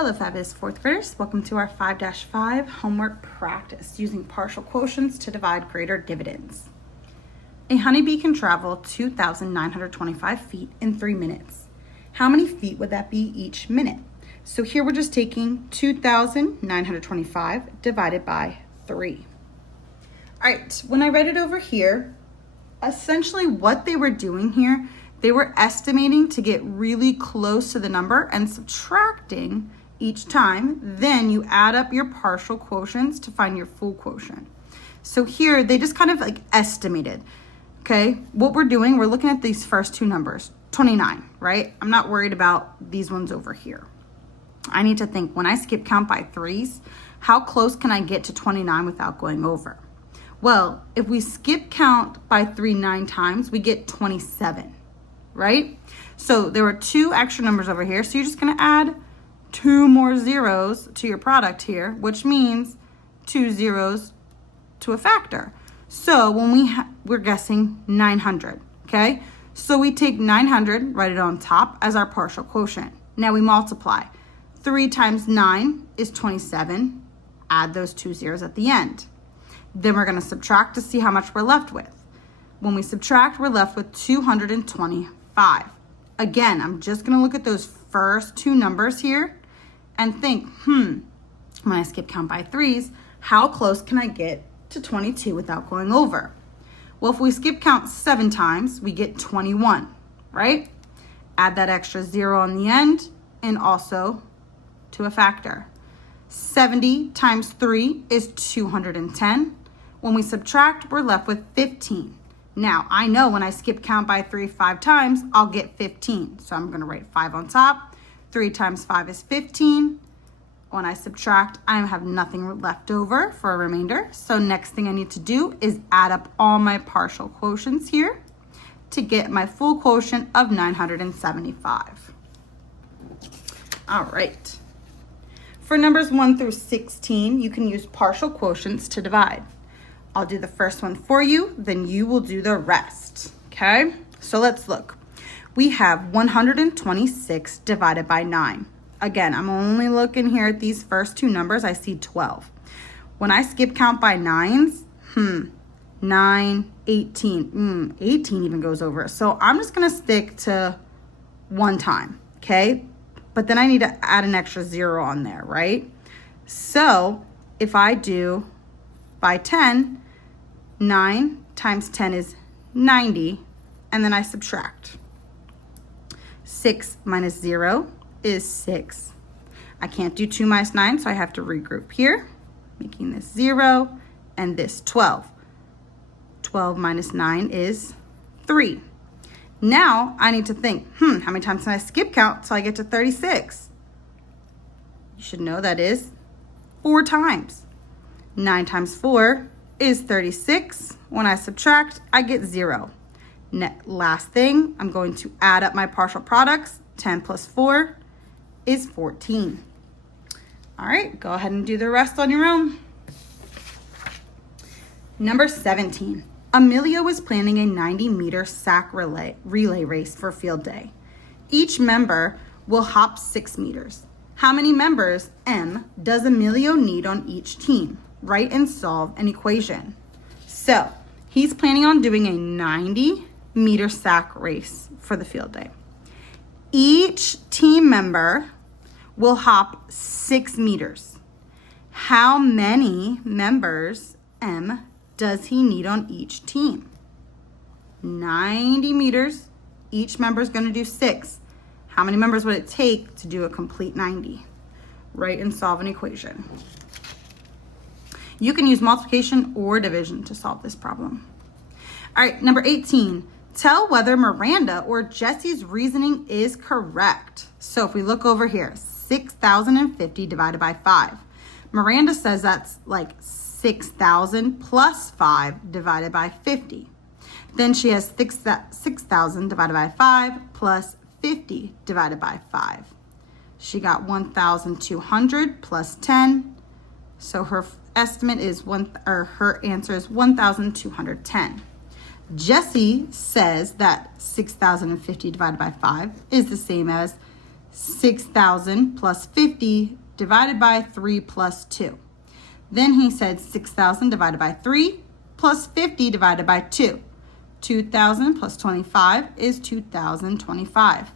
Hello fabulous fourth graders, welcome to our 5-5 homework practice using partial quotients to divide greater dividends. A honeybee can travel 2,925 feet in 3 minutes. How many feet would that be each minute? So here we're just taking 2,925 divided by 3. All right, when I read it over here, essentially what they were doing here, they were estimating to get really close to the number and subtracting each time. Then you add up your partial quotients to find your full quotient. So here they just kind of like estimated. Okay, what we're doing, we're looking at these first two numbers, 29, right? I'm not worried about these ones over here. I need to think, when I skip count by threes, how close can I get to 29 without going over? Well, if we skip count by 3 9 times, we get 27, right? So there were 2 extra numbers over here, so you're just gonna add 2 more zeros to your product here, which means 2 zeros to a factor. So when we're guessing 900, okay? So we take 900, write it on top as our partial quotient. Now we multiply. 3 times 9 is 27. Add those 2 zeros at the end. Then we're gonna subtract to see how much we're left with. When we subtract, we're left with 225. Again, I'm just gonna look at those first 2 numbers here and think, when I skip count by threes, how close can I get to 22 without going over? Well, if we skip count 7 times, we get 21, right? Add that extra 0 on the end and also to a factor. 70 times 3 is 210. When we subtract, we're left with 15. Now, I know when I skip count by 3 5 times, I'll get 15. So I'm going to write 5 on top. 3 times 5 is 15. When I subtract, I have nothing left over for a remainder. So next thing I need to do is add up all my partial quotients here to get my full quotient of 975. All right. For numbers 1 through 16, you can use partial quotients to divide. I'll do the first one for you, then you will do the rest, okay? So let's look. We have 126 divided by 9. Again, I'm only looking here at these first 2 numbers. I see 12. When I skip count by 9s, 9, 18. 18 even goes over. So I'm just going to stick to 1 time, okay? But then I need to add an extra 0 on there, right? So if I do by 10, 9 times 10 is 90, and then I subtract. 6 minus 0 is 6. I can't do 2 minus 9, so I have to regroup here, making this 0 and this 12. 12 minus 9 is 3. Now I need to think, how many times can I skip count till I get to 36? You should know that is 4 times. 9 times 4 is 36. When I subtract, I get 0. Last thing, I'm going to add up my partial products. 10 plus 4 is 14. All right, go ahead and do the rest on your own. Number 17. Amelia was planning a 90-meter sack relay race for field day. Each member will hop 6 meters. How many members, M, does Emilio need on each team? Write and solve an equation. So he's planning on doing a 90-meter sack race for the field day. Each team member will hop 6 meters. How many members, M, does he need on each team? 90 meters. Each member is going to do 6. How many members would it take to do a complete 90? Write and solve an equation. You can use multiplication or division to solve this problem. All right, number 18. Tell whether Miranda or Jesse's reasoning is correct. So if we look over here, 6,050 divided by 5. Miranda says that's like 6,000 plus 5 divided by 50. Then she has 6,000 divided by 5 plus 50 divided by 5. She got 1,200 plus 10. So her estimate is her answer is 1,210. Jesse says that 6,050 divided by 5 is the same as 6,000 plus 50 divided by 3 plus 2. Then he said 6,000 divided by 3 plus 50 divided by 2. 2,000 plus 25 is 2,025.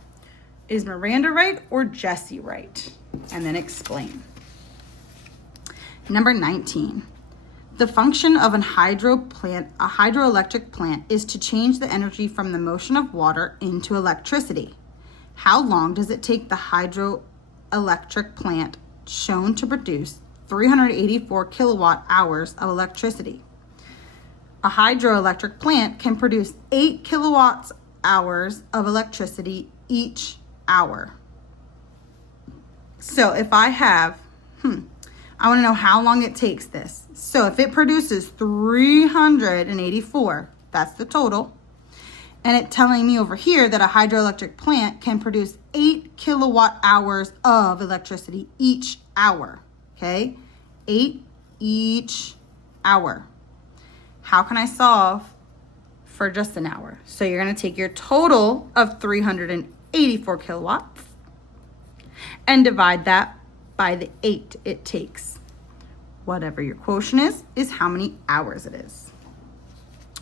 Is Miranda right or Jesse right? And then explain. Number 19. The function of a hydroelectric plant is to change the energy from the motion of water into electricity. How long does it take the hydroelectric plant shown to produce 384 kilowatt hours of electricity? A hydroelectric plant can produce 8 kilowatt hours of electricity each hour. So if I have, I want to know how long it takes this. So if it produces 384, that's the total, and it's telling me over here that a hydroelectric plant can produce 8 kilowatt hours of electricity each hour, okay? 8 each hour. How can I solve for just an hour? So you're going to take your total of 384 kilowatts and divide that by the 8 it takes. Whatever your quotient is how many hours it is.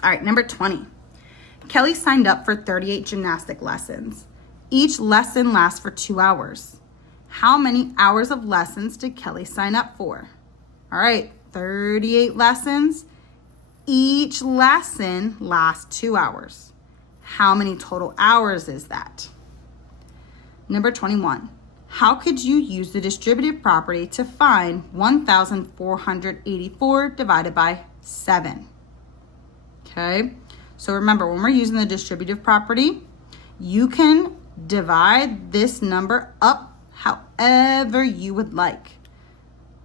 All right, number 20. Kelly signed up for 38 gymnastic lessons. Each lesson lasts for 2 hours. How many hours of lessons did Kelly sign up for? All right, 38 lessons. Each lesson lasts 2 hours. How many total hours is that? Number 21. How could you use the distributive property to find 1,484 divided by 7? Okay, so remember, when we're using the distributive property, you can divide this number up however you would like.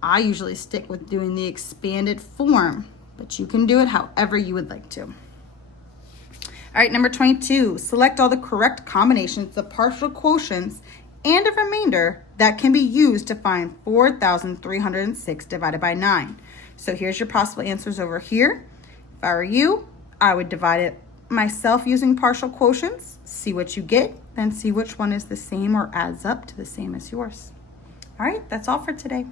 I usually stick with doing the expanded form, but you can do it however you would like to. All right, number 22, select all the correct combinations of partial quotients and a remainder that can be used to find 4,306 divided by 9. So here's your possible answers over here. If I were you, I would divide it myself using partial quotients, see what you get, then see which one is the same or adds up to the same as yours. All right, that's all for today.